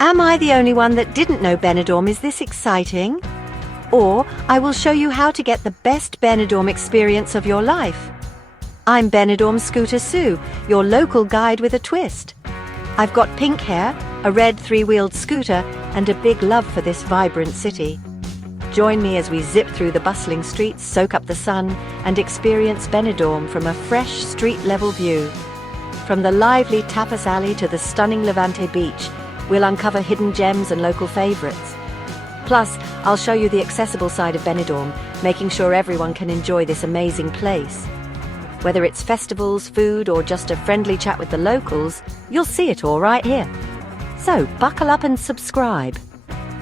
Am I the only one that didn't know Benidorm is this exciting? Or I will show you how to get the best Benidorm experience of your life. I'm Benidorm Scooter Sue, your local guide with a twist. I've got pink hair, a red three-wheeled scooter, and a big love for this vibrant city. Join me as we zip through the bustling streets, soak up the sun, and experience Benidorm from a fresh street-level view. From the lively tapas alley to the stunning Levante Beach, we'll uncover hidden gems and local favourites. Plus, I'll show you the accessible side of Benidorm, making sure everyone can enjoy this amazing place. Whether it's festivals, food, or just a friendly chat with the locals, you'll see it all right here. So buckle up and subscribe.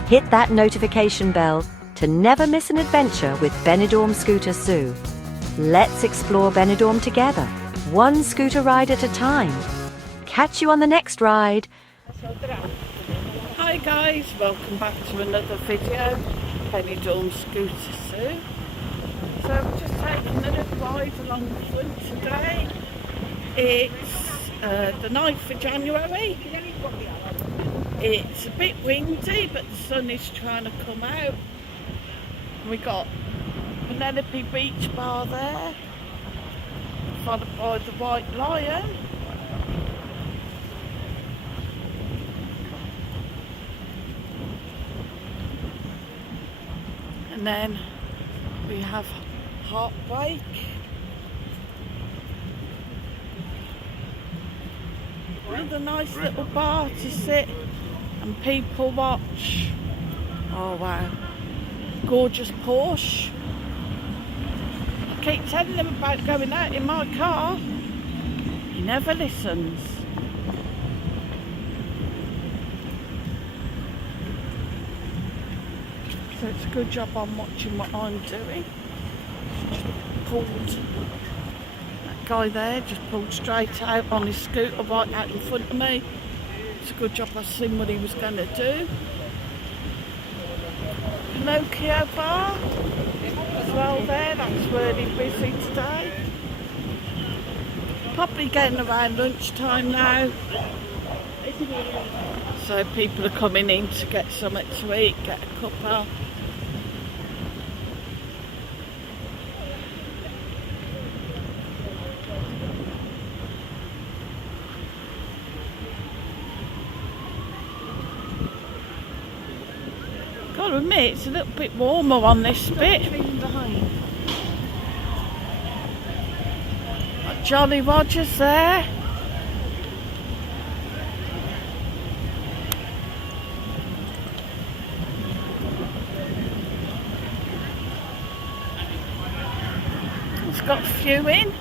Hit that notification bell to never miss an adventure with Benidorm Scooter Sue. Let's explore Benidorm together, one scooter ride at a time. Catch you on the next ride. Hi guys, welcome back to another video, Benidorm Scooter Sue. So we're just taking a little ride along the front today. It's the 9th of January. It's a bit windy, but the sun is trying to come out. We got Levante Beach bar there, followed by the White Lion. And then we have Heartbreak. Another nice little bar to sit and people watch. Oh wow, gorgeous Porsche. I keep telling him about going out in my car. He never listens. So it's a good job I'm watching what I'm doing. Just pulled, that guy there just pulled straight out on his scooter right out in front of me. It's a good job I seen what he was going to do. Pinocchio bar as well there, that's really busy today. Probably getting around lunchtime now. So people are coming in to get something to eat, get a cuppa. Gotta admit, it's a little bit warmer on this bit. Got Jolly Rogers there. It's got a few in.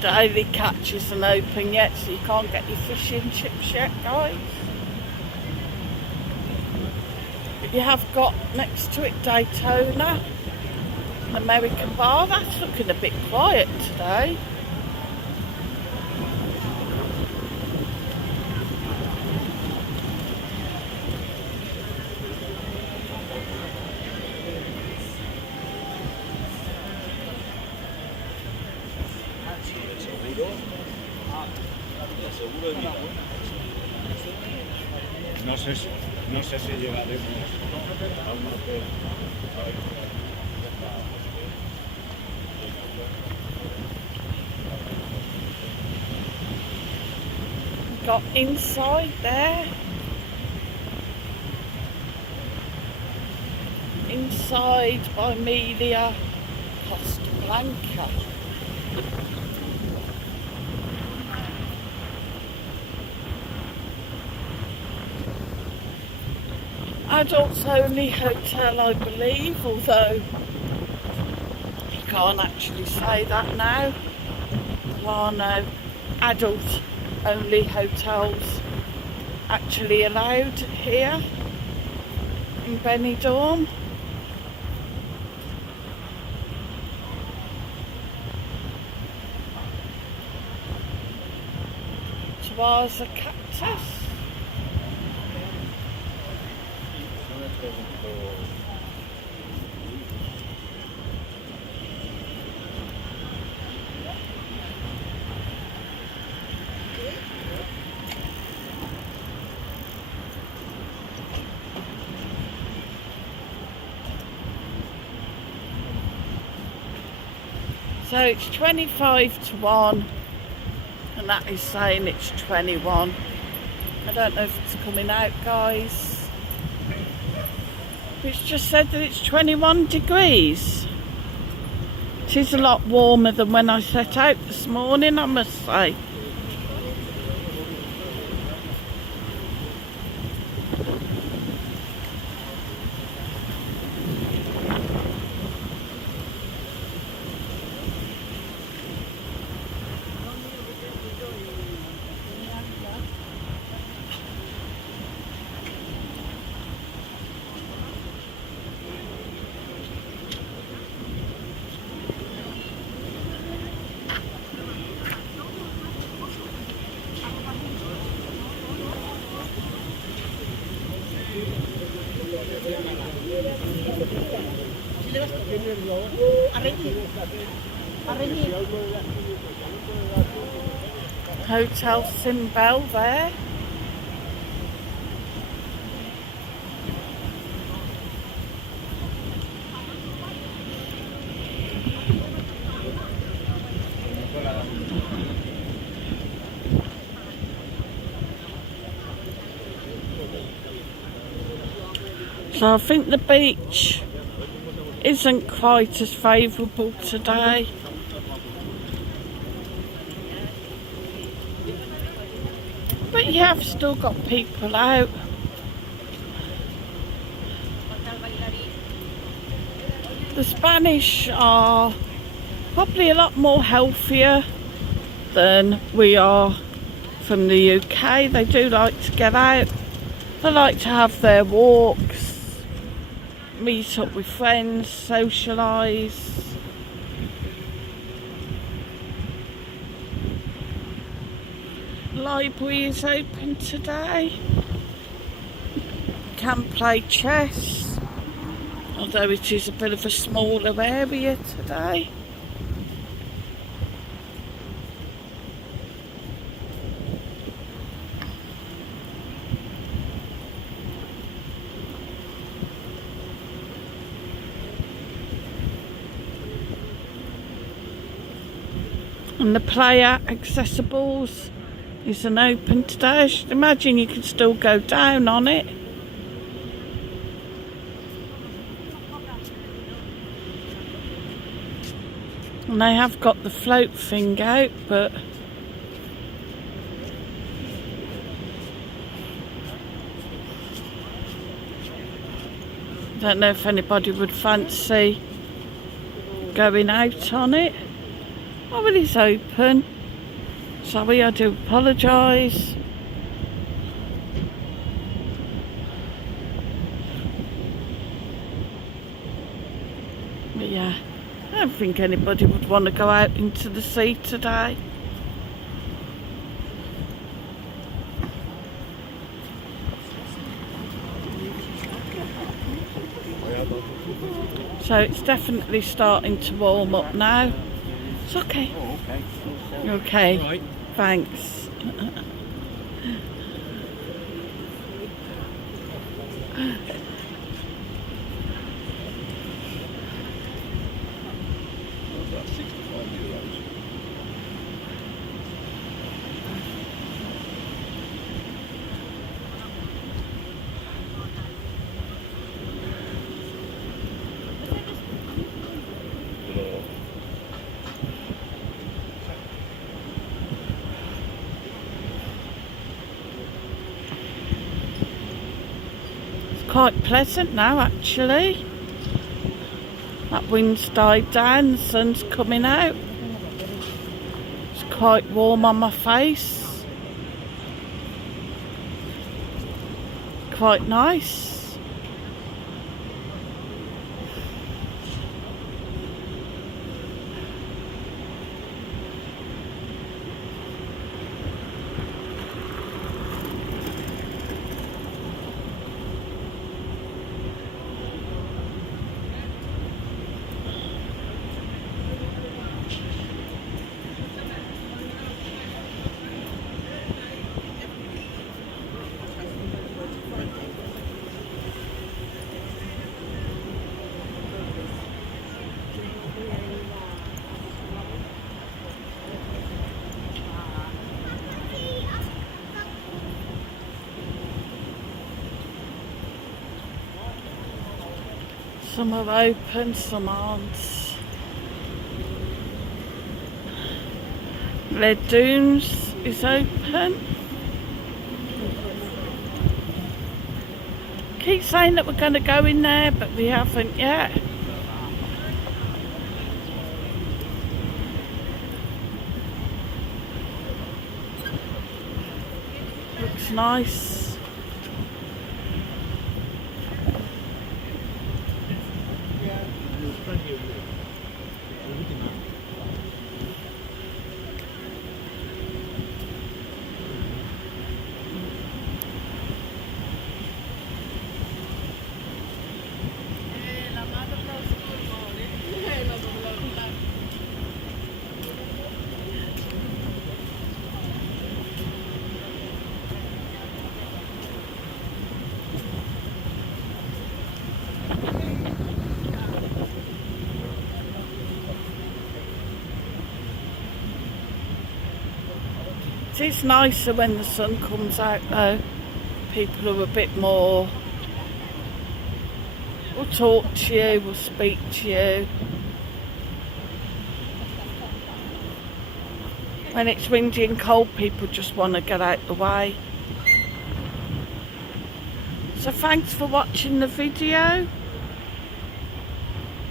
Daily catch isn't open yet, so you can't get your fish and chips yet, guys. But you have got next to it Daytona, American bar. That's looking a bit quiet today. No sé si llegaremos a un hotel. Got inside there. Inside by Media, Costa Blanca. Adults only hotel, I believe, although you can't actually say that now. There are no adult only hotels actually allowed here in Benidorm. Towards a cactus. So it's 25-1, and that is saying it's 21. I don't know if it's coming out, guys. It's just said that it's 21 degrees. It is a lot warmer than when I set out this morning, I must say. Hotel Simbel there. So I think the beach isn't quite as favourable today. But you have still got people out. The Spanish are probably a lot more healthier than we are from the UK. They do like to get out. They like to have their walks, meet up with friends, socialise. Library is open today. Can play chess, although it is a bit of a smaller area today. And the player accessibles isn't open today. I should imagine you can still go down on it. And they have got the float thing out, but I don't know if anybody would fancy going out on it. Oh, well, it's open. Sorry, I do apologise. But yeah, I don't think anybody would want to go out into the sea today. So it's definitely starting to warm up now. It's okay. Oh, okay. Okay, Right. thanks. About €65. Quite pleasant now, actually. That wind's died down, the sun's coming out. It's quite warm on my face. Quite nice. Some are open, some aren't. Red Dunes is open. Keep saying that we're going to go in there, but we haven't yet. Looks nice. It's nicer when the sun comes out though. People are a bit more, will talk to you, will speak to you. When it's windy and cold, people just want to get out the way. So thanks for watching the video.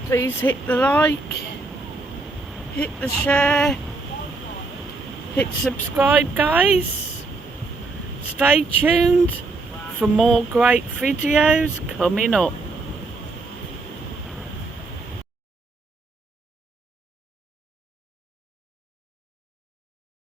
Please hit the like, hit the share. Hit subscribe, guys. Stay tuned for more great videos coming up.